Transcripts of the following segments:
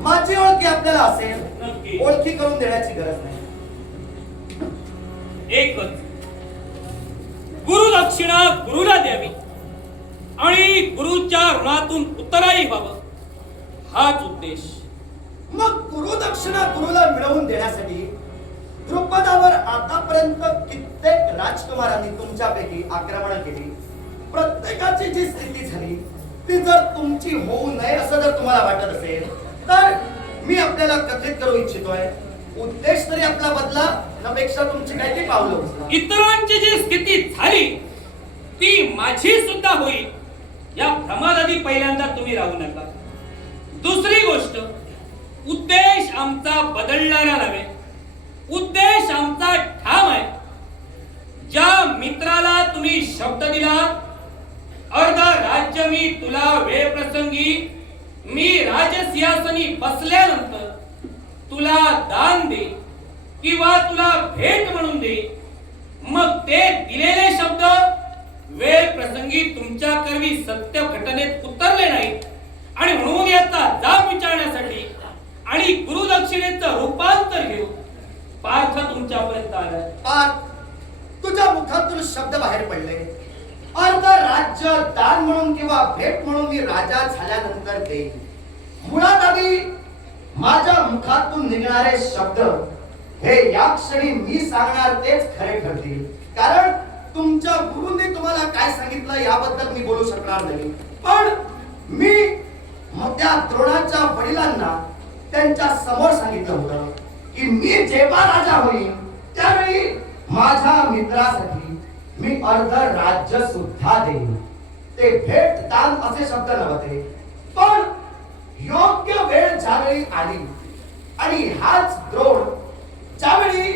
माझी ओळखी आपल्याला असेल, नक्की. ओळखी करून देण्याची गरज नाही. एकच, गुरु दक्षिणा गुरुला द्यावी आणि गुरुच्या ऋणातून उतराई व्हावं, हाच उद्देश. मग गुरुदक्षिणा गुरुला मिळवून देण्यासाठी द्रुपदावर आतापर्यंत कित्येक राजकुमारांनी तुमच्यापैकी आक्रमण केली. प्रत्येकाची जी स्थिती झाली ती जर तुमची होऊ नये असं जर तुम्हाला वाटत असेल तर मी आपल्याला कथित करू इच्छितोय, उद्देश तरी आपला बदला नपेक्षा तुमची काय ती पावलं उचला. इतरांची जी स्थिती झाली ती माझी सुद्धा होईल या भ्रमादादी पहिल्यांदा तुम्ही राहू नका. दुसरी गोष्ट, उद्देश आमचा बदलणारा नव्हे, उद्देश आमचा ठाम आहे. ज्या मित्राला तुम्ही शब्द दिला, अर्धा राज्य मी तुला वेळ प्रसंगी मी राजसिंहासनी बसल्यानंतर तुला दान दे किंवा तुला भेट म्हणून दे, मग ते दिलेले शब्द वेळ प्रसंगी तुमच्या करवी सत्य घटनेत उतरले नाहीत आणि म्हणून याचा जाब विचारण्यासाठी आणि गुरुदक्षिणेचं रूपांतर घेऊन पार्थ तुमच्यापर्यंत आला. पार्थ, तुझ्या मुखातून शब्द बाहेर पडले, अर्ध राज्य दान म्हणून किंवा भेट म्हणून मी राजा झाल्यानंतर देईन. मुळात आधी माझ्या मुखातून निघणारे शब्द हे या क्षणी मी सांगणार तेच खरे ठरतील, कारण तुमच्या गुरुंनी तुम्हाला काय सांगितलं याबद्दल मी बोलू शकणार नाही. पण मी त्या द्रोणाच्या वडिलांना त्यांच्या समोर सांगितलं होतं की मी जेव्हा राजा होईल त्यावेळी माझ्या मित्रासाठी मी अर्ध राज्य सुद्धा देईन. ते भेट दान असे शब्द नव्हते, पण योग्य वेळ ज्यावेळी आली आणि हाच द्रोण ज्यावेळी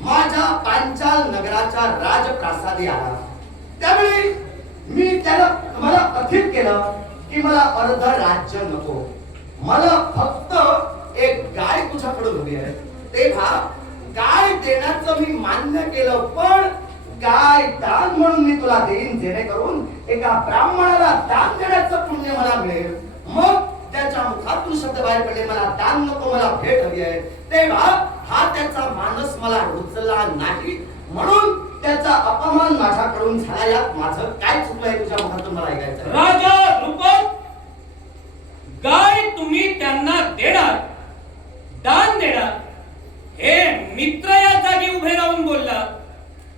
माझ्या पांचाल नगराच्या राजप्रासादी आला त्यावेळी मी त्याला मला कथित केलं की मला अर्ध राज्य नको, मला फक्त एक गाय तुझ्याकडून हवी आहे. तेव्हा गाय देण्याचं मी मान्य केलं, पण गाय दान म्हणून मी तुला देईन, जेणेकरून एका ब्राह्मणाला दान देण्याचं पुण्य मला मिळेल. मग त्याच्या मुखातून शब्द बाहेर पडले, मला दान नको, मला भेट हवी आहे. तेव्हा हा त्याचा मानस मला रुचला नाही, म्हणून त्याचा अपमान माझ्याकडून झाला. यात माझं काय चुकलंय तुझ्या मुखातून मला ऐकायचं. राजा द्रुपद, गाय तुम्ही त्यांना देणार, दान देणार, हे मित्र या जागी उभे राहून बोलला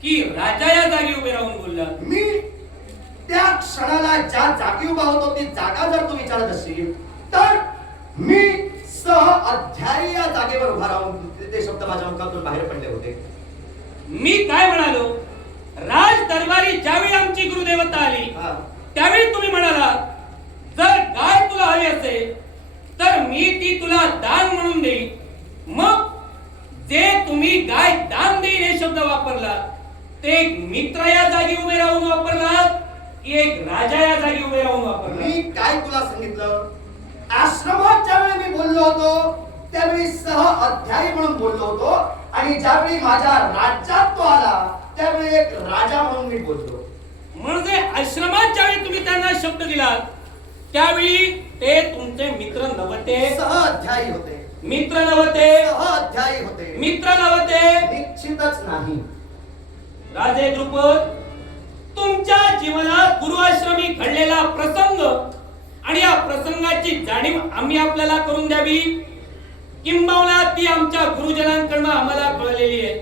की राजा या जागी उभे राहून बोलला? मी त्या क्षणाला ज्या जागी उभा होतो ती जागा जर तू विचारत असशील तर मी सह अध्यायी या जागेवर उभा राहून ते शब्द माझ्या मुखातून बाहेर पडले होते. मी काय म्हणालो? राज दरबारी ज्यावेळी आमची गुरुदेवता आली त्यावेळी तुम्ही म्हणाला जर गाय तुला हवी असेल तर मी ती तुला दान म्हणून देईन. मग जे तुम्ही गाय दान देईन हे शब्द वापरला ते एक मित्र या जागी उभे राहून वापरला की एक राजा या जागी उभे राहून वापरला? मी काय तुला सांगितलं, आश्रमात ज्यावेळी मी बोललो होतो त्यावेळी सह अध्यायी म्हणून बोललो होतो, आणि ज्यावेळी माझ्या राज्यात तो आला त्यावेळी एक राजा म्हणून मी बोललो. म्हणजे आश्रमात ज्यावेळी तुम्ही त्यांना शब्द दिला त्यावेळी ते तुमचे मित्र नव्हते, सह अध्यायी होते. मित्र नव्हते, सह अध्यायी होते. मित्र नव्हते, निश्चितच नाही. राजे द्रुपद, तुमच्या जीवनात गुरुआश्रमी घडलेला प्रसंग आणि या प्रसंगाची जाणीव आम्ही आपल्याला करून द्यावी, किंबहुना ती आमच्या गुरुजनांकडून आम्हाला कळलेली आहे.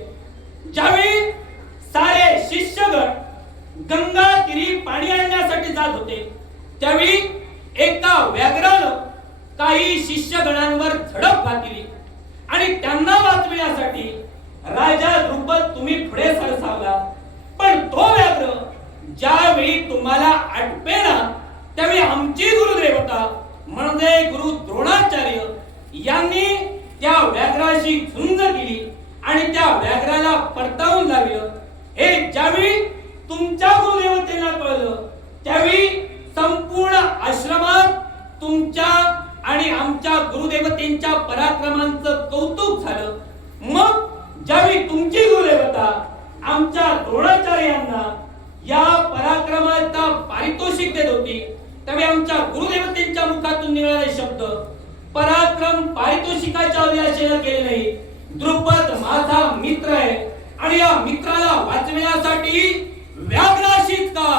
ज्यावेळी सारे शिष्यगण गंगा तीरी पाणी आणण्यासाठी जात होते त्यावेळी एका व्याघ्रानं काही शिष्यगणांवर झडप घातली आणि त्यांना वाचविण्यासाठी राजा द्रुपद तुम्ही पुढे सरसावला. पण तो व्याघ्र ज्यावेळी तुम्हाला आटपेना त्यावेळी आमची गुरुदेवता म्हणजे गुरु द्रोणाचार्य यांनी त्या व्याघ्राशी झुंज केली आणि त्या व्याघ्राला परतावून लावलं. हे ज्यावेळी तुमच्या गुरुदेवतेला कळलं त्यावेळी संपूर्ण आश्रमात तुमच्या आणि आमच्या गुरुदेवतेंच्या पराक्रमांचं कौतुक झालं. मग ज्यावेळी तुमची गुरुदेवता आमच्या द्रोणाचार्यांना या पराक्रमाचा पारितोषिक देत होती त्यावेळी आमच्या गुरुदेवतेंच्या मुखातून निघालेले शब्द पराक्रम परिश्रम पारितोषिकाच्या अभिलाषेनं केले नाही. द्रुपद माझा मित्र आहे आणि या मित्राला वाचविण्यासाठी व्याघ्राशीच का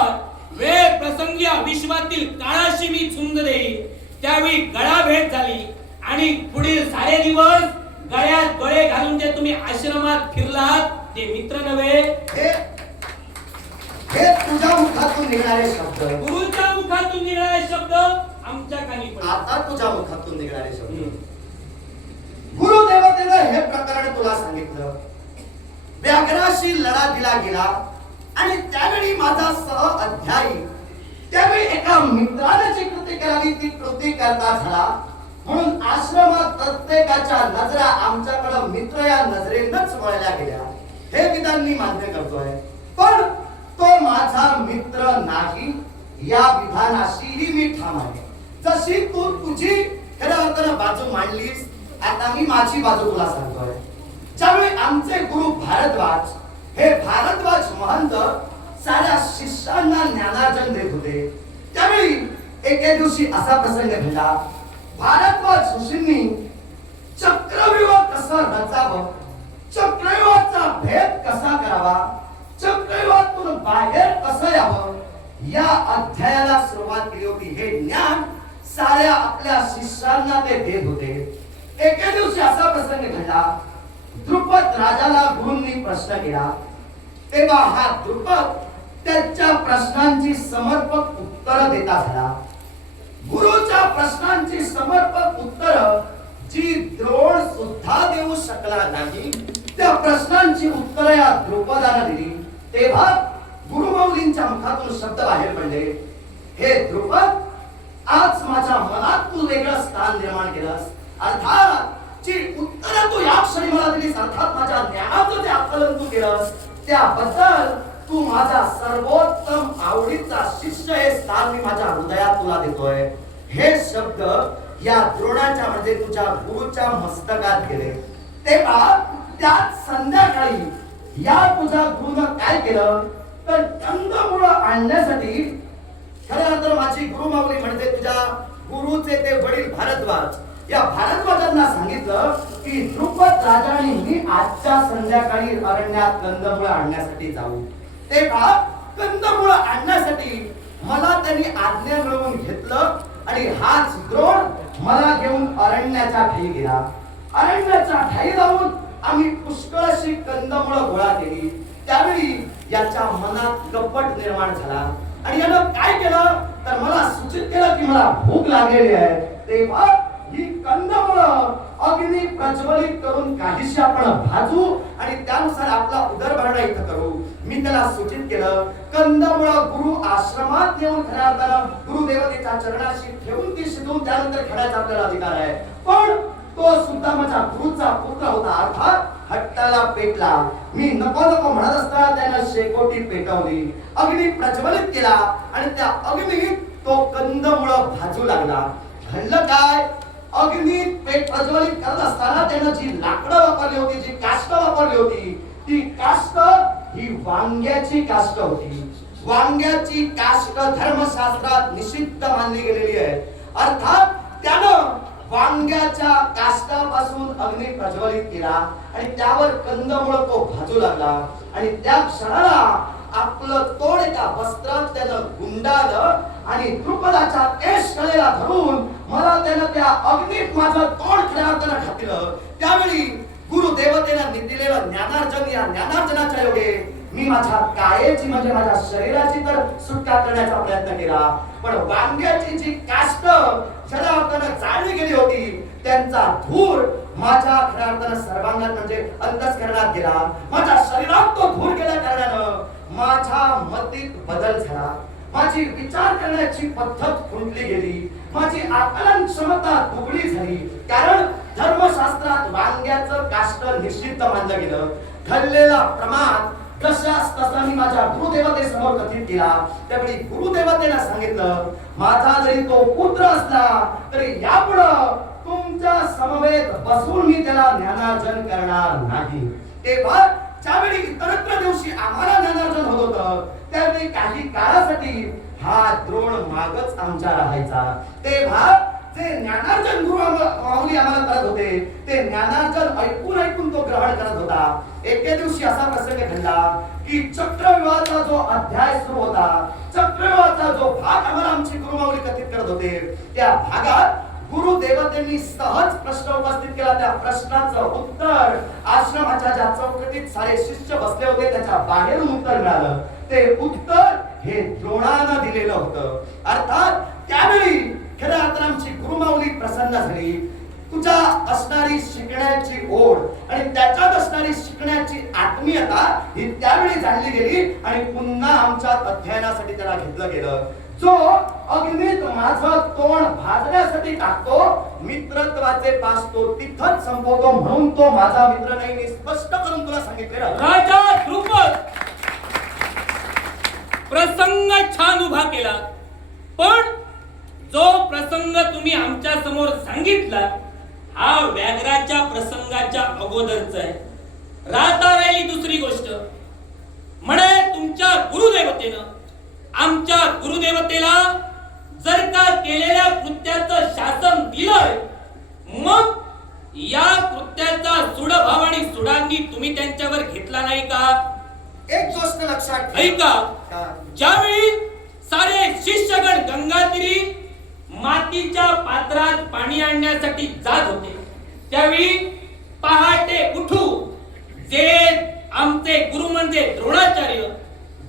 वेळ प्रसंगी या विश्वातील काळाशी मी झुंज देईन. त्यावेळी गळा भेट झाली आणि पुढील सारे दिवस गळ्यात गळे घालून जे तुम्ही आश्रमात फिरलात ते मित्र नव्हे. हे तुझ्या मुखातून निघणारे शब्द, गुरुच्या मुखातून निघणारे शब्द आमच्या कानी पडले. आता तुझ्या मुखातून निघणारे शब्द. गुरुदेवतेनं हे प्रकरण तुला सांगितलं. व्याघ्राशी लढा दिला गेला आणि त्यावेळी माझा सह अध्यायी त्यावेळी एका मित्राने जी कृती करावी ती कृती करता झाला. म्हणून आश्रमात प्रत्येकाच्या नजरा आमच्याकडे मित्र या नजरेनच वळल्या गेल्या. हे विधान मी मान्य करतोय, पण तो माझा मित्र नाही या विधानाशीही मी ठाम आहे. जशी तू तुझी खऱ्या अर्थानं बाजू मांडलीस, आता मी माझी बाजू तुला सांगतोय. ज्यावेळी आमचे गुरु भारद्वाज हे भारद्वाज महंत साऱ्या शिष्यांना ज्ञानार्जन देत होते, त्यावेळी एके दिवशी असा प्रसंग घडला. भारद्वाज ऋषींनी चक्रव्यूह कसं रचावं, चक्रव्यूहाचा भेद कसा करावा, चक्रव्यूहातून बाहेर कसं यावं या अध्यायाला सुरुवात केली होती. हे ज्ञान साऱ्या आपल्या शिष्यांना ते देत होते. एके दिवशी असा प्रसंग घडला. द्रुपद राजाला गुरूंनी प्रश्न केला, तेव्हा हा द्रुपद त्याच्या प्रश्नांची समर्पक उत्तर देता झाला. गुरुच्या प्रश्नांची समर्पक उत्तर जी द्रोण सुद्धा देऊ शकला नाही, त्या प्रश्नांची उत्तर या द्रुपदाला दिली. तेव्हा गुरुमाऊलींच्या मुखातून शब्द बाहेर पडले, हे द्रुपद, आज माझ्या मनात तू वेगळं स्थान निर्माण केलंस. अर्थात जी उत्तर तू या क्षणी मला दिलीस, अर्थात माझ्या ज्ञानाचं ते आकलन तू केलंस, त्याबद्दल तू माझा सर्वोत्तम आवडीचा शिष्य हे स्थान मी माझ्या हृदयात तुला देतोय. हे शब्द या द्रोणाच्या म्हणजे तुझ्या गुरुच्या मस्तकात गेले. तेव्हा त्याच संध्याकाळी या तुझ्या गुरुनं काय केलं तर कंदमुळं आणण्यासाठी, खऱ्या अर्थानं माझी गुरुमाऊली म्हणते तुझ्या गुरुचे ते वडील भारद्वाज, या भारद्वाजांना सांगितलं की द्रुपद राजाने मी आजच्या संध्याकाळी अरण्यात कंदमुळं आणण्यासाठी जाऊ. तेव्हा कंदमुळं आणण्यासाठी मला त्यांनी आज्ञा मिळवून घेतलं आणि हाच द्रोण मला घेऊन अरण्याच्या ठाई गेला. अरण्याच्या ठाई जाऊन आम्ही पुष्कळ अशी कंदमुळं गोळा केली. त्यावेळी याच्या मनात कपट निर्माण झाला आणि यानं काय केलं तर मला सूचित केलं की मला भूक लागलेली आहे. तेव्हा ही कंदमुळं अग्नी प्रज्वलित करून काहीशी आपण भाजू आणि त्यानुसार आपला उदरभरणा इथं करू. मी त्याला सूचित केलं. कंदमुळं गुरु आश्रमात नेऊन खऱ्या अर्थानं गुरुदेवतेच्या चरणाशी ठेवून ती शिजवून त्यानंतर खाण्याचा आपल्याला अधिकार आहे. पण तो सुद्धा माझ्या गुरुचा पुत्र होता, अर्थात हट्टाला पेटला. मी नको नको म्हणत असताना त्यानं शेकोटी पेटवली, अग्नी प्रज्वलित केला आणि त्या अग्नीत तो कंदमुळं भाजू लागला. घडलं काय, अग्नीत पेट प्रज्वलित करत असताना त्यानं जी लाकडं वापरली होती, जी काष्ट वापरली होती, ती काष्ट ही वांग्याची काष्ट होती. वांग्याची काष्ट धर्मशास्त्रात निषिद्ध मानली गेलेली आहे. अर्थात त्यानं वांग्याच्या काष्टापासून अग्नी प्रज्वलित केला आणि त्यावर कंदमुळं तो भाजू लागला आणि त्या क्षणाला आपलं तोंड एका वस्त्रात त्यानं गुंडाळलं आणि द्रुपदाच्या केश कळेला धरून मला त्यानं त्या अग्नीत माझं तोंड खऱ्या अर्थानं घातलं. त्यावेळी गुरुदेवतेनं दिलेलं ज्ञानार्जन, या ज्ञानार्जनाच्या योगे मी माझ्या कायेची म्हणजे माझ्या शरीराची तर सुटका करण्याचा प्रयत्न केला, पण वांग्याची जी काष्ट खऱ्या अर्थानं जाळली गेली होती त्यांचा धूर माझ्या खऱ्या अर्थानं सर्वांगात म्हणजे अंतःकरणात गेला. माझ्या शरीरात तो धूर गेल्या कारणानं माझ्या मतीत बदल झाला. माझी विचार करण्याची पद्धत खुंटली गेली. माझी आकलन क्षमता दुबळी झाली. कारण धर्मशास्त्रात वांग्याचं काष्ट निषिद्ध मानलं गेलं. घडलेला प्रमाण कशास तसा मी माझ्या गुरुदेवतेसमोर कथित केला. त्यावेळी गुरुदेवतेनं सांगितलं, माझा जरी तो पुत्र असला तरी यापुढं तुमच्या समवेत बसून मी त्याला ज्ञानार्जन करणार नाही. तेव्हा ज्यावेळी इतरत्र दिवशी आम्हाला ज्ञानार्जन होत होतं त्यावेळी काही काळासाठी हा द्रोण मागच आमच्या राहायचा. तेव्हा जे ज्ञानार्जन गुरु माऊली आम्हाला ज्ञानार्जन ऐकून ऐकून तो ग्रहण करत होता. एके दिवशी असा प्रसंग घडला की चक्रव्यूहाचा जो अध्याय सुरू होता, चक्रव्यूहाचा जो भाग आम्हाला आमची गुरुमाऊली कथित करत होते, त्या भागात गुरुदेवतेंनी सहज प्रश्न उपस्थित केला. त्या प्रश्नाचं उत्तर आश्रमाच्या ज्या चौकटीत सारे शिष्य बसले होते त्याच्या बाहेरून उत्तर मिळालं. ते उत्तर हे द्रोणानं दिलेलं होतं. अर्थात त्यावेळी खऱ्या अर्थानं आमची गुरुमाऊली प्रसन्न झाली. तुझ्या असणारी शिकण्याची ओढ आणि त्याच्यात असणारी शिकण्याची आत्मीयता ही त्यावेळी जाणली गेली आणि पुन्हा आमच्या अध्ययनासाठी त्याला घेतलं गेलं. जो अग्नीत माझं तोंड भाजण्यासाठी टाकतो, मित्रत्वाचे पास तो तिथंच संपवतो, म्हणून तो माझा मित्र नाही. मी स्पष्ट करून तुला सांगितलेलं. राजा द्रुपद, प्रसंग छान उभा केला, पण जो प्रसंग तुम्ही आमच्या समोर सांगितला हा व्याघ्राच्या प्रसंगाच्या अगोदरचा आहे. राहता राहिली दुसरी गोष्ट, म्हणे तुमच्या गुरुदेवतेनं आमच्या गुरुदेवतेला जर का केलेल्या कृत्याचं शासन दिलंय, मग या कृत्याचा सुडभाव आणि सुडांगी तुम्ही त्यांच्यावर घेतला नाही का? एक गोष्ट लक्षात ठेव. ऐका, ज्यावेळी सारे शिष्यगण गंगातीरी मातीच्या पात्रात पाणी आणण्यासाठी जात होते, त्यावेळी पहाटे उठून जे आमचे गुरु म्हणजे द्रोणाचार्य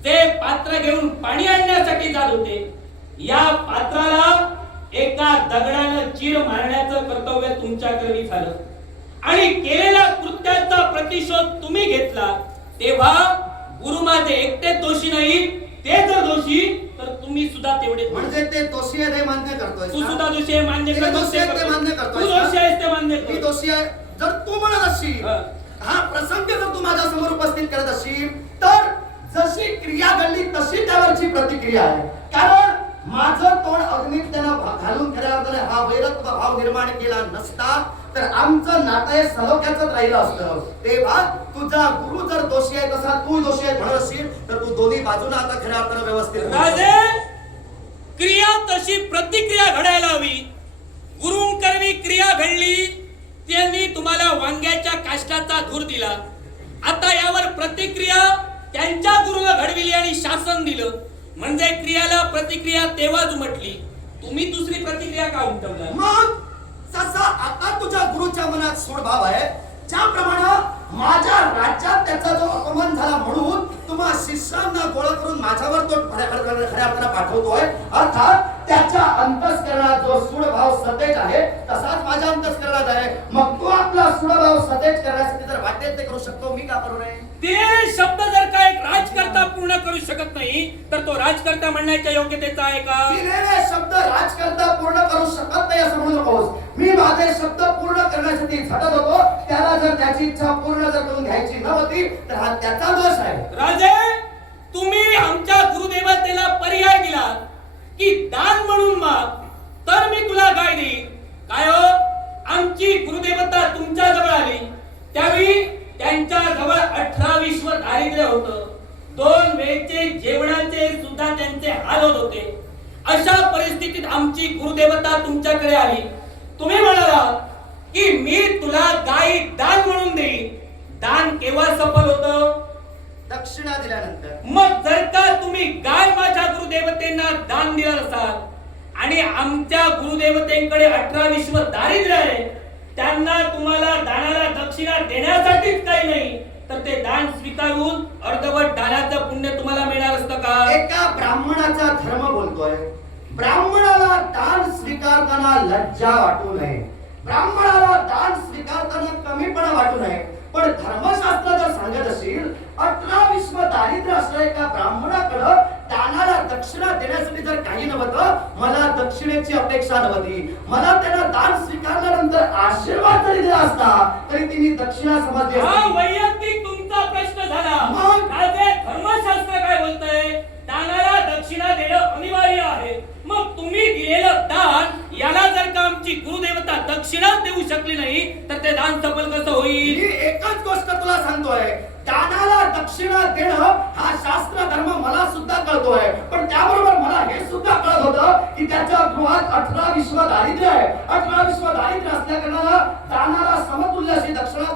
जे पात्र घेऊन पाणी आणण्यासाठी जात होते, या पात्राला एका दगडानं चीर मारण्याचं कर्तव्य तुमच्याकडे झालं आणि केलेल्या कृत्याचा प्रतिशोध तुम्ही घेतला. तेव्हा गुरु माझे एकटे दोषी नाही, ते जर दोषी तर तुम्ही सुद्धा तेवढे. म्हणजे ते दोषी आहे हे मान्य करतोय. तू सुद्धा दोषी आहे मान्य करतोय. दोषी आहे ते मान्य करतोय. तू दोषी आहेस ते मान्य मी करतोय. दोषी आहे जर तू म्हणत असशील, हा प्रसंग जर तू माझ्या समोर उपस्थित करत असशील, तर जशी क्रिया घडली तशी त्यावरची प्रतिक्रिया आहे. कारण माझं तोंड अग्नीत त्यानं घालून खऱ्या अर्थाने हा वैरत्व भाव निर्माण केला नसता तर आमचं नातं हे सलोख्याचंच राहिलं असतं. तेव्हा तुझा गुरु जर दोषी आहे तसा तू दोषी आहे म्हणत असशील तर तू दोन्ही बाजूला आता खऱ्या अर्थानं व्यवस्थित राजे, क्रिया तशी प्रतिक्रिया घडायला हवी. गुरुंकरवी क्रिया घडली, त्यांनी तुम्हाला वांग्याच्या काष्टाचा धूर दिला. आता यावर प्रतिक्रिया त्यांच्या गुरुनं घडविली आणि शासन दिलं, म्हणजे क्रियाला प्रतिक्रिया तेव्हाच उमटली. तुम्ही दुसरी प्रतिक्रिया का उमटवला? मग जसा आता तुझ्या गुरुच्या मनात सूडभाव आहे, ज्याप्रमाणे माझ्या राज्यात त्याचा जो अपमान झाला म्हणून तुम्हा शिष्यांना गोळा करून माझ्यावर तो खऱ्या अर्थानं पाठवतोय, अर्थात त्याच्या अंतस्करणात जो सूडभाव सतेज आहे तसाच माझ्या अंतस्करणात आहे. मग तो आपला सूडभाव सतेज करण्यासाठी जर वाटेल ते करू शकतो, मी का करू नये? ते शब्द जर का एक राजकर्ता पूर्ण करू शकत नाही तर तो राजकर्ता म्हणण्याच्या योग्यतेचा आहे का? दिलेले शब्द राजकर्ता पूर्ण करू शकत नाही असं म्हणू नकोस. मी माझे शब्द पूर्ण करण्यासाठी झटत होतो, त्याला जर त्याची इच्छा पूर्ण जर करून घ्यायची नव्हती तर हा त्याचा दोष आहे. राजे, तुम्ही आमच्या गुरुदेवतेला पर्याय दिला की दान म्हणून माग, तर मी तुला काय देईन. काय हो, आमची गुरुदेवता तुमच्या जवळ आली त्यावेळी त्यांच्या जवळ 18 विश्व दारिद्र्य होतं. 2 वेळचे जेवणाचे सुद्धा त्यांचे हाल होत होते. अशा परिस्थितीत आमची गुरुदेवता तुमच्याकडे आली. तुम्ही म्हणाला की मी तुला गायी दान म्हणून देईन. दान केव्हा सफल होतं? दक्षिणा दिल्यानंतर. मग जर का तुम्ही गाय माझ्या गुरुदेवतेंना दान दिलं असाल आणि आमच्या गुरुदेवतेंकडे 18 विश्व दारिद्र्य आहे, त्यांना तुम्हाला दानाला दक्षिणा देण्यासाठीच काही नाही तर ते दान स्वीकारून अर्धवट दानाचं पुण्य तुम्हाला मिळणार असतं का? एका ब्राह्मणाचा धर्म बोलतोय. ब्राह्मणाला दान स्वीकारताना लज्जा वाटू नये, ब्राह्मणाला दान स्वीकारताना कमीपणा वाटू नये. पण धर्मशास्त्र जर सांगत असेल 18 विश्व दारिद्र्य असलेल्या एका ब्राह्मणाकडे दानाला दक्षिणा देण्यासाठी जर काही नव्हतं, मला दक्षिणेची अपेक्षा नव्हती, मला त्यांना दान स्वीकारल्यानंतर आशीर्वाद जरी दिला असता तरी ती मी दक्षिणा समजली हा असती. वैयक्तिक तुमचा प्रश्न झाला. मग? राजे, धर्मशास्त्र काय बोलतंय? दानाला दक्षिणा देणं अनिवार्य आहे. मग तुम्ही दिलेलं दान याला जर का आमची गुरुदेवता दक्षिणा देऊ शकली नाही तर ते दान सफल कसं होईल? मी एकच गोष्ट तुला सांगतोय, दानाला दक्षिणा देणं हा शास्त्र धर्म मला सुद्धा कळतोय, पण त्याबरोबर मला हे सुद्धा कळत होतं की त्याच्या गृहात 18 विश्व दारिद्र्य आहे. 18 विश्व दारिद्र्य असल्या कारणानं दानाला समतुल्य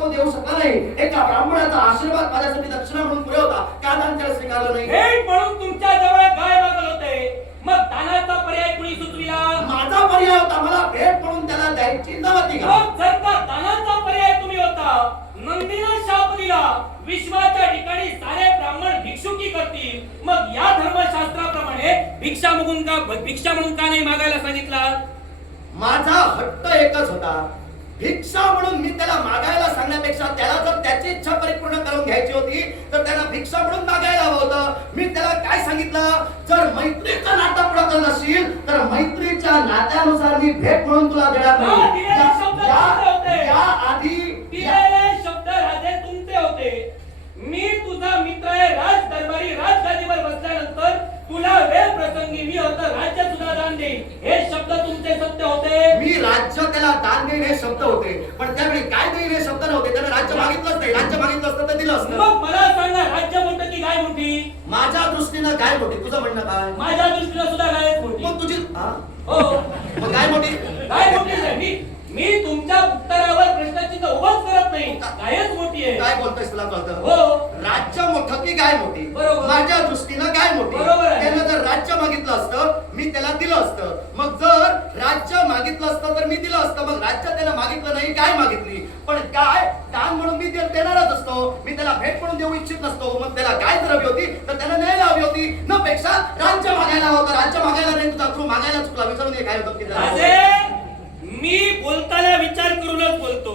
तो देऊ शकला नाही. एका ब्राह्मणाचा आशीर्वाद माझ्यासाठी दक्षिणा म्हणून पुरे होता. का दान त्याला स्वीकारलं नाही? भेट म्हणून तुमच्या जवळ गाय मागत होते, मग दानाचा पर्याय कुणी सुचविला? माझा पर्याय होता. मला भेट म्हणून त्याला द्यायची नव्हती का? मग जर का दानाचा पर्याय तुम्ही होता, नंदीला शाप दिला, विश्वाच्या ठिकाणी सारे ब्राह्मण भिक्षुकी करतील, मग या धर्मशास्त्राप्रमाणे भिक्षा म्हणून का नाही मागायला सांगितला? माझा हट्ट एकच होता. भिक्षा म्हणून मी त्याला मागायला सांगण्यापेक्षा त्याला जर त्याची इच्छा परिपूर्ण करून घ्यायची होती तर त्याला भिक्षा म्हणून मागायला हवं होतं. मी त्याला काय सांगितलं, जर मैत्रीचं नातं पुढं करत असेल तर मैत्रीच्या नात्यानुसार मी भेट म्हणून तुला देणार नाही. या आधी दिलेले शब्द राजे तुमचे होते. मी तुझा मित्र आहे, राज दरबारी राजगादीवर बसल्यानंतर तुला वेळ प्रसंगी मी होतं राज्य सुद्धा दान देईन, हे शब्द तुमचे सत्य होते. मी राज्य त्याला दान देईन हे शब्द होते, पण त्यावेळी काय देईन हे शब्द नव्हते. त्याने राज्य मागितलंच नाही. राज्य मागितलं असतं तर दिलं असतं. मग मला सांगा, राज्य मोठं की गाय मोठी? माझ्या दृष्टीनं गाय मोठी. तुझं म्हणणं काय? माझ्या दृष्टीने सुद्धा गायच मोठी. मग तुझी हो, मग गाय मोठी. गाय मोठी आहे. मी तुमच्या उत्तरावर प्रश्नचिन्ह उभाच करत नाही, गायच मोठी आहे. काय बोलतोयस तुला कळतं? हो, राज्य मोठं की गाय मोठी? बरोबर. माझ्या दृष्टीनं गाय मोठी. बरोबर आहे. त्यानं जर राज्य मागितलं असतं मी त्याला दिलं असतं. मग जर राज्य मागितलं असतं तर मी दिलं असतं. मग राज्य त्यानं मागितलं नाही, गाय मागितली. पण गाय दान म्हणून मी देणारच असतो. मी त्याला भेट म्हणून देऊ इच्छित नसतो. मग त्याला गाय जर हवी होती तर त्याला न्यायला हवी होती. न पेक्षा राज्य मागायला होतं. राज्य मागायला नाही, तुझा तू मागायला चुकला. विचारून घे काय होतं की राजे, मी बोलताना विचार करूनच बोलतो.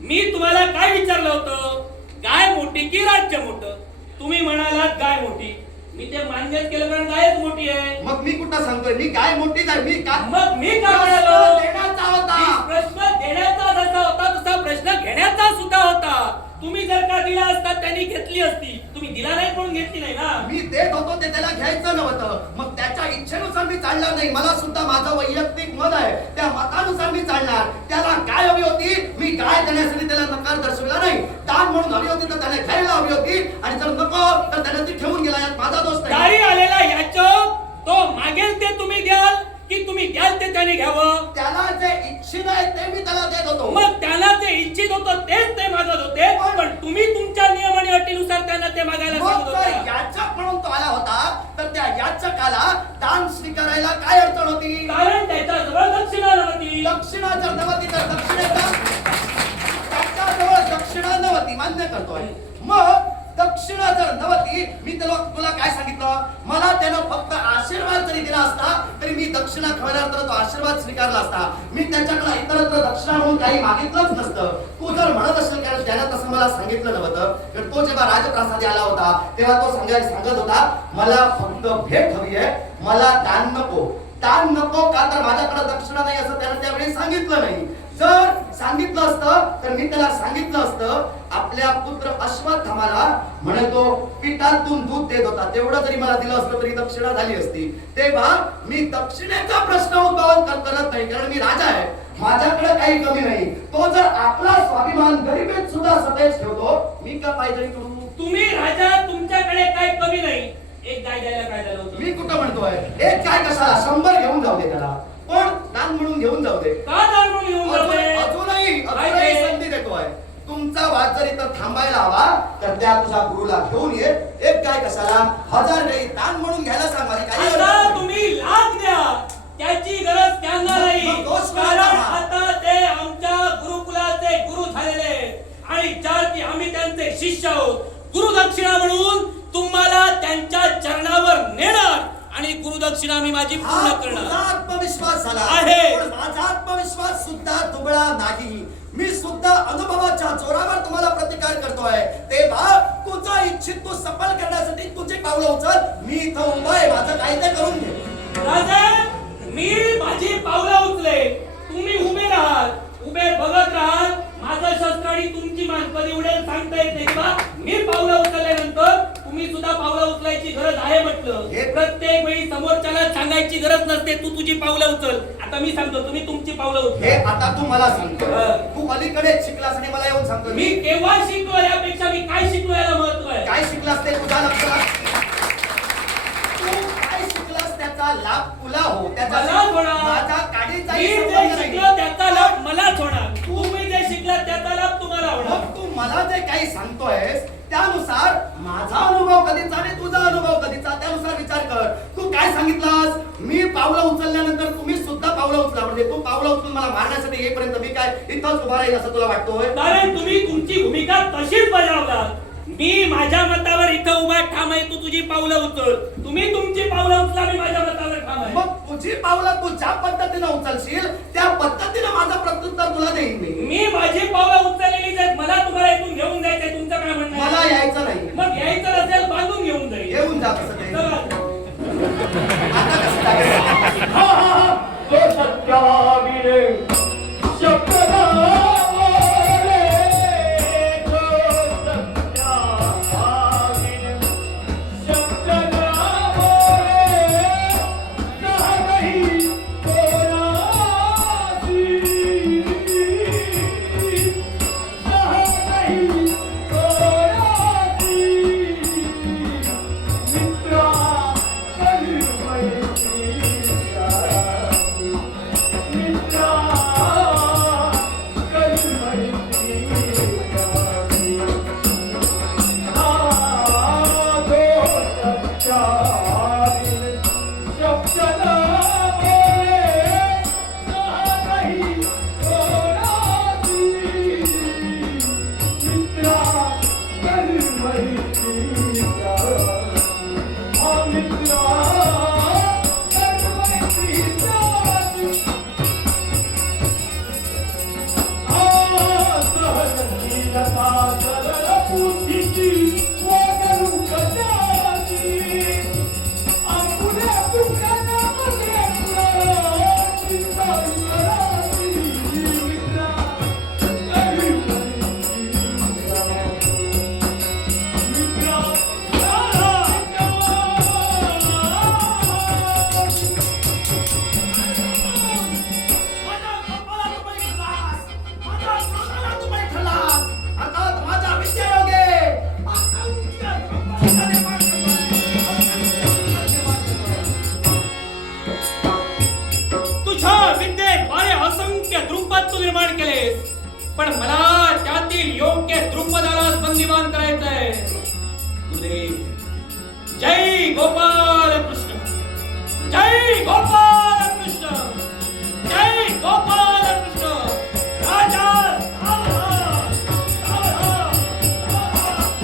मी तुम्हाला काय विचारलं होतं, गाय मोठी की राज्य मोठं? तुम्ही म्हणालात गाय मोठी. मी ते मान्यच केलं, कारण गायच मोठी आहे. मग मी कुठं सांगतोय मी गाय मोठीच आहे. मी का मग मी काय म्हणालो? देण्याचा होता. प्रश्न देण्याचा जसा होता तसा प्रश्न घेण्याचा सुद्धा होता. तुम्ही जर का दिला असता त्यांनी घेतली असती. तुम्ही दिला नाही म्हणून घेतली नाही ना. मी देत होतो ते त्याला घ्यायचं नव्हतं. मग त्याच्या इच्छेनुसार मी चालणार नाही. मला सुद्धा माझं वैयक्तिक मत आहे, त्या मतानुसार मी चालणार. त्याला काय हवी होती मी काय देण्यासाठी त्याला नकार दर्शवला नाही. दान म्हणून हवी होती तर त्याने घ्यायला हवी होती, आणि जर नको तर त्याने ती ठेवून गेला. यात माझा दोष नाही. दारी आलेला याचक तो मागेल ते तुम्ही द्याल की तुम्ही द्याल ते त्याने घ्यावं? त्याला जे इच्छित आहे ते मी त्याला देत होतो. मग त्याला जे इच्छित होतं तेच ते मागत होते, पण तुम्ही तुमच्या नियम आणि अटीनुसार त्यांना ते मागायला सांगत मग होता. याचक म्हणून तो आला होता तर त्या याचकाला दान स्वीकारायला काय अडचण होती? कारण त्याच्याजवळ दक्षिणा नव्हती. दक्षिणा जर नव्हती तर दक्षिणेचा त्याच्याजवळ दक्षिणा नव्हती, मान्य करतोय. मग दक्षिणा जर नव्हती, मी तुला काय सांगितलं, मला त्यानं फक्त आशीर्वाद जरी दिला असता तरी मी दक्षिणा खवल्यावर तर तो आशीर्वाद स्वीकारला असता. मी त्याच्याकडे इतरत्र दक्षिणा म्हणून काही मागितलंच नसतं. तू जर म्हणत असेल कारण त्यानं तसं मला सांगितलं नव्हतं, तर तो जेव्हा राजप्रासादी आला होता तेव्हा तो सांगत होता मला फक्त भेट हवी आहे, मला दान नको. दान नको का तर माझ्याकडे दक्षिणा नाही असं त्यानं त्यावेळी सांगितलं नाही. जर सांगितलं असतं तर मी त्याला सांगितलं असतं आपल्या पुत्र अश्वत्थामाला म्हणे तो पिठातून दूध देत होता, तेवढं जरी मला दिलं असतं तरी दक्षिणा झाली असती. तेव्हा मी दक्षिणेचा प्रश्न उद्भव करत नाही, कारण मी राजा आहे, माझ्याकडे काही कमी नाही. तो जर आपला स्वाभिमान गरिबीत सुद्धा सदैव ठेवतो, मी का पाहिजे करू? तुम्ही राजा, तुमच्याकडे काही कमी नाही. एक गाय द्यायला काय झालं होतं? मी कुठं म्हणतोय एक काय कशाला, 100 घेऊन जाऊ दे त्याला, पण दान म्हणून घेऊन जाऊ दे. का दान म्हणून घेऊन जातोय? अजूनही संधी देतोय. तुमचा वाद जर इथं थांबायला हवा तर त्या तुझ्या गुरुला घेऊन ये. एक काय कशाला, 1000 गाई दान म्हणून घ्यायला सांग. माझी काही आता तुम्ही लाख द्या, त्याची गरज त्यांना नाही. मग दोष कारण कोणाचा? आता ते आमच्या गुरुकुलाचे गुरु झालेले आणि ज्या की आम्ही त्यांचे शिष्य आहोत. गुरुदक्षिणा म्हणून तुम्हाला त्यांच्या चरणावर नेणार आणि गुरुदक्षिणा मी माझी पूर्ण करणार. आत्मविश्वास झाला आहे. पण माझा आत्मविश्वास सुद्धा दुबळा नाही. मी सुद्धा अनुभवाच्या जोरावर तुम्हाला प्रतिकार करतोय. तेव्हा तुझा इच्छित तू सफल करण्यासाठी तुझे पावलं उचल. मी इथं उभा आहे, माझं काय ते करून घे. राजा, मी माझी पावलं उचले, तुम्ही उभे राहाल, उभे बघत राहाल. माझं शस्त्र आणि तुमची मान कधी उडेल सांगता येत नाही. किंवा मी पावलं उचलल्यानंतर तुम्ही सुद्धा पावलं उचलायची गरज आहे म्हटलं. प्रत्येक वेळी समोरच्याला सांगायची गरज नसते तू तुझी पावलं उचल. आता मी सांगतो तुम्ही तुमची पावलं उचल. हे आता तू मला सांगतोय, तू अलीकडे शिकलास आणि मला येऊन सांगतोय. मी केव्हा शिकलो यापेक्षा मी काय शिकलो याला महत्व आहे. काय शिकलास ते तुझ्या लक्षात. तू काय शिकलास त्याचा लाभ तुला हो, त्याचा मलाच होणार. माझा काडीचा मी जे शिकलो त्याचा लाभ मलाच होणार. तुम्ही जे शिकलात त्याचा लाभ तुम्हाला होणार. मग तू तू मला जे काही सांगतोयस त्यानुसार माझा अनुभव कधीचा आणि तुझा अनुभव कधीचा त्यानुसार विचार कर. तू काय सांगितलास, मी पावलं उचलल्यानंतर तुम्ही सुद्धा पावलं उचला, म्हणजे तू पावलं उचलून मला मारण्यासाठी येईपर्यंत मी काय इथंच उभा राहील असं तुला वाटतोय? कारण तुम्ही तुमची भूमिका तशीच बजावलात. मी माझ्या मतावर इथं उभा ठाम आहे, तू तुझी पावलं उचल. तुम्ही तुमची पावलं उचला, मी माझ्या मतावर ठाम आहे. मग तुझी पावलं तू ज्या पद्धतीने उचलशील त्या पद्धतीने माझं प्रत्युत्तर तुला देईन मी माझी पावलं उचललेली आहेत. मला तुम्हाला इथून घेऊन जायचंय, तुमचं काय म्हणणं आहे? मला यायचं नाही. मग यायचं नसेल बांधून घेऊन जाईल. येऊन जा कसं काही. चला. आता कसं जायचं? हा हा हा तो सत्याविने शब्द बोले तो सत्याविने शब्द बोले नाही कोणाची नाही कोणाची मित्रा तुझ्या विद्येद्वारे असंख्य द्रुपद तू निर्माण केलेस, पण मला त्यातील योग्य द्रुपदाला बंदिवान करायचंय. गुरुदेव, जय गोपाल कृष्ण, जय गोपाल कृष्ण, जय गोपाल कृष्ण. राजा सावधान, सावधान, सावधान.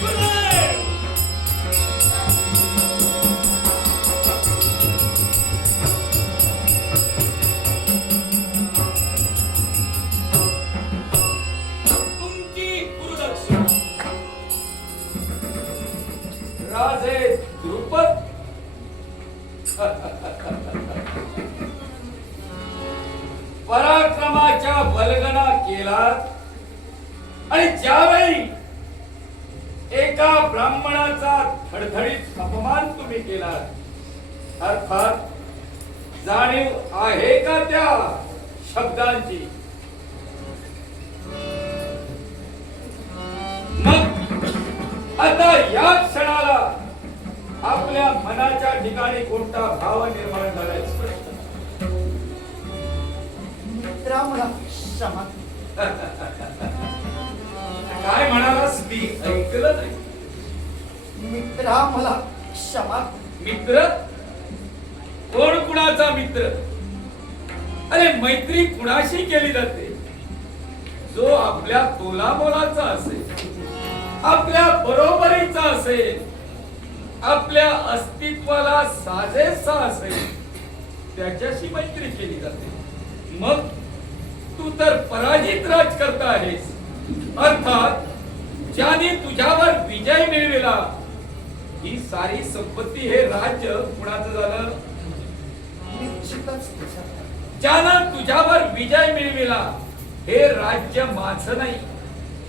गुरुदेव, तुमची गुरुदक्षिणा. राजे द्रुपद पराक्रमाच्या बलगणा केलात आणि ज्यावेळी एका ब्राह्मणाचा धडधडीत अपमान तुम्ही केलात, अर्थात जाणीव आहे का त्या शब्दांची? मग आता या क्षणाला आपल्या मनाच्या ठिकाणी कोणता भाव निर्माण झालाय स्पष्ट. मित्रा मला क्षमा. काय म्हणालास मी ऐकलं नाही. मित्रा मला क्षमा. मित्र? कोण कुणाचा मित्र? अरे मैत्री कुणाशी केली जाते? जो आपल्या तोलामोलाचा असेल, आपल्या बरोबरीचा असेल, आपल्या अस्तित्वाला साजेसा असेल, त्याच्याशी मैत्री केली जाते. मग तू तर पराजित राजकर्ता आहेस. अर्थात ज्याने तुझ्यावर विजय मिळविला, ही सारी संपत्ती, हे राज्य कुणाचं झालं? निश्चितच तुझ्या. ज्यानं तुझ्यावर विजय मिळविला, हे राज्य माझं नाही.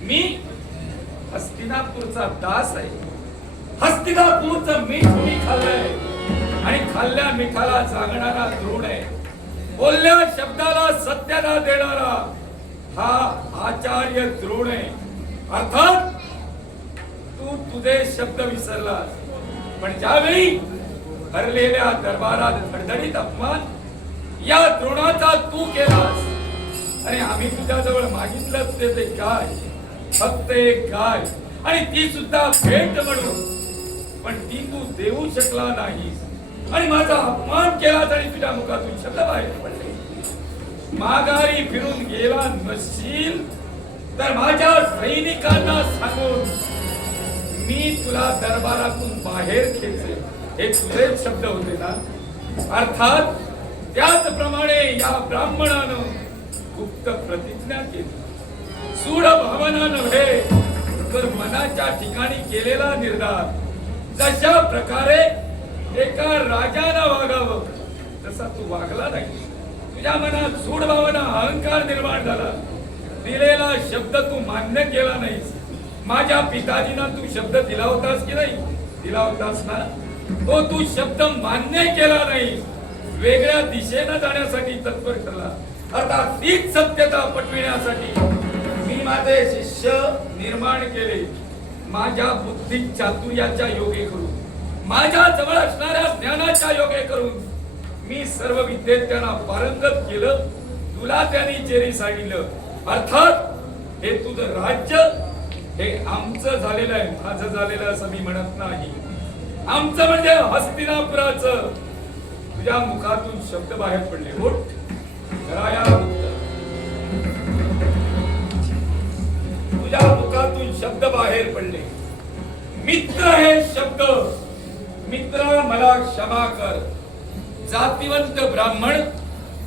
मी हस्तिनापूरचा दास आहे. हस्तिनापूरचं मीठ मी खाल्लंय आणि खाल्ल्या मिठाला जागणारा द्रोण आहे. बोलल्या शब्दाला सत्याला देणारा हा आचार्य द्रोण आहे. अर्थात तू तुझे शब्द विसरलास, पण ज्यावेळी भरलेल्या दरबारात धडधडीत अपमान या द्रोणाचा तू केलास, आणि आम्ही तुझ्याजवळ मागितलं ते काय, फक्त एक गाय, आणि ती सुद्धा भेट म्हणून. पण ती तू देऊ शकला नाहीस आणि माझा अपमान केला तरी तुझ्या मुखातून शब्द बाहेर पडले. माघारी फिरून गेला नसशील तर माझ्या सैनिकांना सांगून मी तुला दरबारातून बाहेर खेचेन. हे तुझेच शब्द होते ना. अर्थात त्याचप्रमाणे या ब्राह्मणानं गुप्त प्रतिज्ञा केली. सूड भावना नव्हे तर मनाच्या ठिकाणी केलेला निर्धार. जशा प्रकारे एका राजानं वागावं तसा तू वागला नाही. तुझ्या मनात सूड भावना, अहंकार निर्माण झाला. दिलेला शब्द तू मान्य केला नाहीस. माझ्या पिताजींना तू शब्द दिला होतास की नाही? दिला होतास ना. तो तू शब्द मान्य केला नाही. वेगळ्या दिशेनं जाण्यासाठी तत्पर ठरला. अर्थात तीच सत्यता पटविण्यासाठी मी माझे शिष्य निर्माण केले. माझ्या बुद्धी चातुर्याच्या योगे करून, माझ्या जवळ असणाऱ्या ज्ञानाच्या योगे करून मी सर्व विद्येत त्यांना पारंगत केलं. तुला त्यांनी चेरी सांगितलं. अर्थात हे तुझं राज्य हे आमचं झालेलं आहे, माझं झालेलं असं मी म्हणत नाही. आमचं म्हणजे हस्तिनापुराचं. तुझ्या मुखातून शब्द बाहेर पडले. उठ, कराया उत्तर. तुझ्या मुखातून शब्द बाहेर पडले. मित्र हे शब्द. मित्र मला क्षमा कर. जातिवंत ब्राह्मण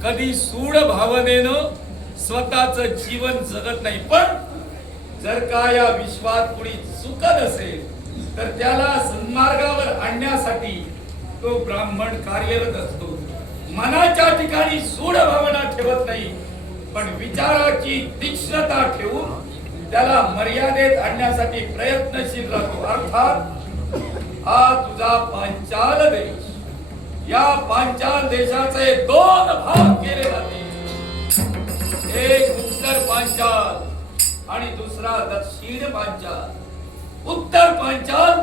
कधी सूड भावनेनं स्वतःच जीवन जगत नाही. पण जर का या विश्वात कुणी चुकत असेल तर त्याला सन्मार्गावर आणण्यासाठी तो ब्राह्मण कार्यरत असतो. मनाच्या ठिकाणी सूड भावना ठेवत नाही, पण विचाराची तीक्ष्णता ठेवून त्याला मर्यादेत आणण्यासाठी प्रयत्नशील राहतो. अर्थात हा तुझा पांचाल देश. या पांचाल देशाचे दोन भाग केले जाते. एक उत्तर पांचाल आणि दुसरा दक्षिण पांचाल. उत्तर पांचाल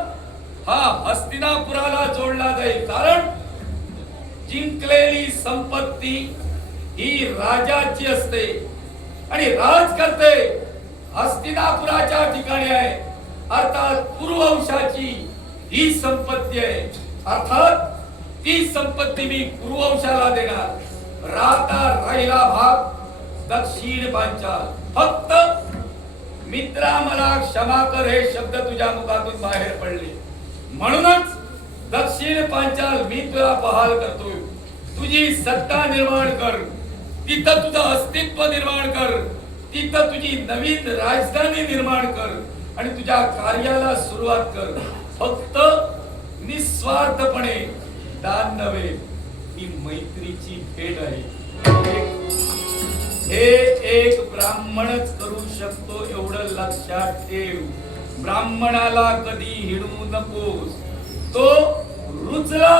हा हस्तिनापुराला जोडला जाईल, कारण जिंकलेली संपत्ती ही राजाची असते आणि राज करते हस्तिनापुराच्या ठिकाणी आहे. अर्थात कुरुवंशाची ही संपत्ती आहे. अर्थात ती संपत्ती मी कुरुवंशाला देणार. राहिला भाग दक्षिण पांचाल. फक्त मित्रा मला क्षमा कर हे शब्द तुझ्या मुखातून बाहेर पडले. म्हणूनच दक्षिण पांचाल मी तुला बहाल करतोय. तुझी सत्ता निर्माण कर. तिथं तुझं अस्तित्व निर्माण कर. तिथं तुझी नवीन राजधानी निर्माण कर आणि तुझ्या कार्याला सुरुवात कर. फक्त निस्वार्थपणे दान नव्हे, ही मैत्रीची भेट आहे. हे एक ब्राह्मणच करू शकतो एवढं लक्षात ठेव. ब्राह्मणाला कधी हिडवू नकोस. तो रुचला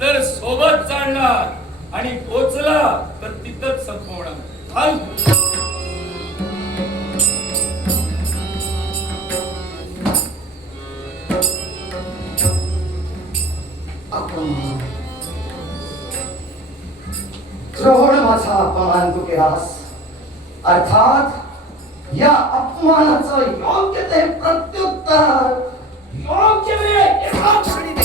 तर सोबत जाणार आणि पोचला तर तिथंच संपवणार. द्रोण माझा अपमान तू केलास. अर्थात या अपमानाचं योग्य ते प्रत्युत्तर योग्य वेळी एका क्षणी दे.